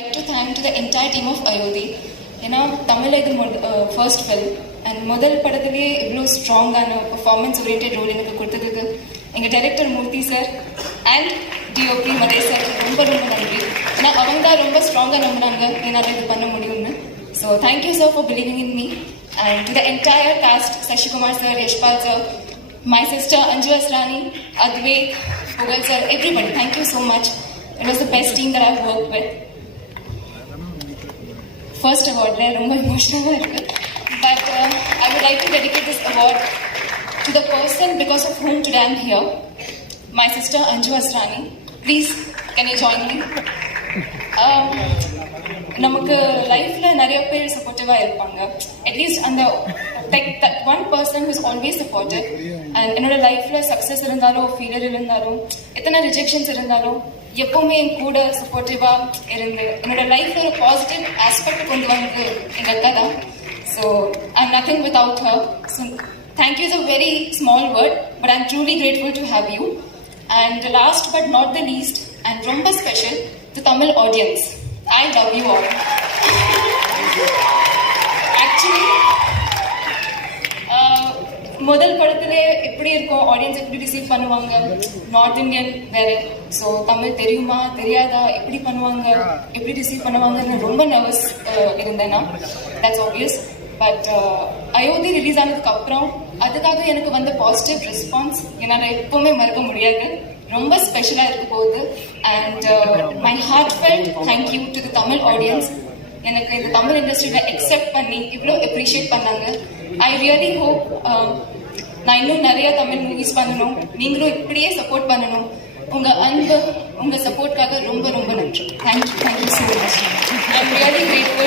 like to thank to the entire team of Ayodhi. ஏன்னா தமிழ் இது first film and முதல் படத்துலேயே இவ்வளோ ஸ்ட்ராங்கான பர்ஃபார்மன்ஸ் ஓரியன்ட் ரோல் எனக்கு கொடுத்ததுக்கு எங்கள் director Murthy sir and DOP Madhesh sir ரொம்ப ரொம்ப நன்றி. ஏன்னா அவங்க தான் ரொம்ப ஸ்ட்ராங்காக நம்பினாங்க என்னால் இது பண்ண முடியும்னு. So thank you sir for believing in me and to the entire cast Sasikumar sir, Yashpal sir, my sister Anju Asrani, Advait, Pugal sir, everybody, thank you so much. It was the best team that I've worked with. First award, ரொம்ப emotional but I would like to dedicate this award to the person because of whom today I'm here, my sister Anju Asrani. Please, can you join me? நமக்கு லைஃப்ல நிறைய பேர் சப்போர்ட்டிவா இருப்பாங்க. At least அந்த that one person who is always supportive. And என்னோட லைஃப்ல success இருந்தாலும் ஃபெயிலியர் இருந்தாலும் எத்தனை ரிஜெக்ஷன்ஸ் இருந்தாலும் எப்பவுமே என் கூட சப்போர்ட்டிவா இருந்து என்னோட லைஃப்ல ஒரு பாசிட்டிவ் ஆஸ்பெக்ட் கொண்டு வந்து எங்க அக்கா தான். So I'm nothing without her. So thank you is a very small word but I'm truly grateful to have you. And last but not the least and ரொம்ப special the Tamil audience. I love you all. Actually, முதல் படத்துல எப்படி இருக்கும், audience எப்படி receive பண்ணுவாங்க, north Indian வேற, so Tamil தெரியுமா தெரியாதா, எப்படி பண்ணுவாங்க, எப்படி ரிசீவ் பண்ணுவாங்கன்னு ரொம்ப நர்வஸ் இருந்தேன்னா, that's obvious. But Ayodhya release ஆனதுக்கு அப்புறம் அதுக்காக எனக்கு வந்த பாசிட்டிவ் ரெஸ்பான்ஸ் என்னால் எப்பவுமே மறக்க முடியாது. ரொம்ப ஸ்பெஷலாக இருக்க போகுது. And my heartfelt thank you to the Tamil audience. எனக்கு இந்த தமிழ் இண்டஸ்ட்ரியில் அக்செப்ட் பண்ணி இவ்வளோ அப்ரிஷியேட் பண்ணாங்க. ஐ ரியலி ஹோப் நான் இன்னும் நிறைய தமிழ் மூவிஸ் பண்ணணும், நீங்களும் இப்படியே சப்போர்ட் பண்ணணும். உங்கள் அன்பு, உங்கள் சப்போர்ட்காக ரொம்ப ரொம்ப நன்றி. Thank you so much. I am really grateful.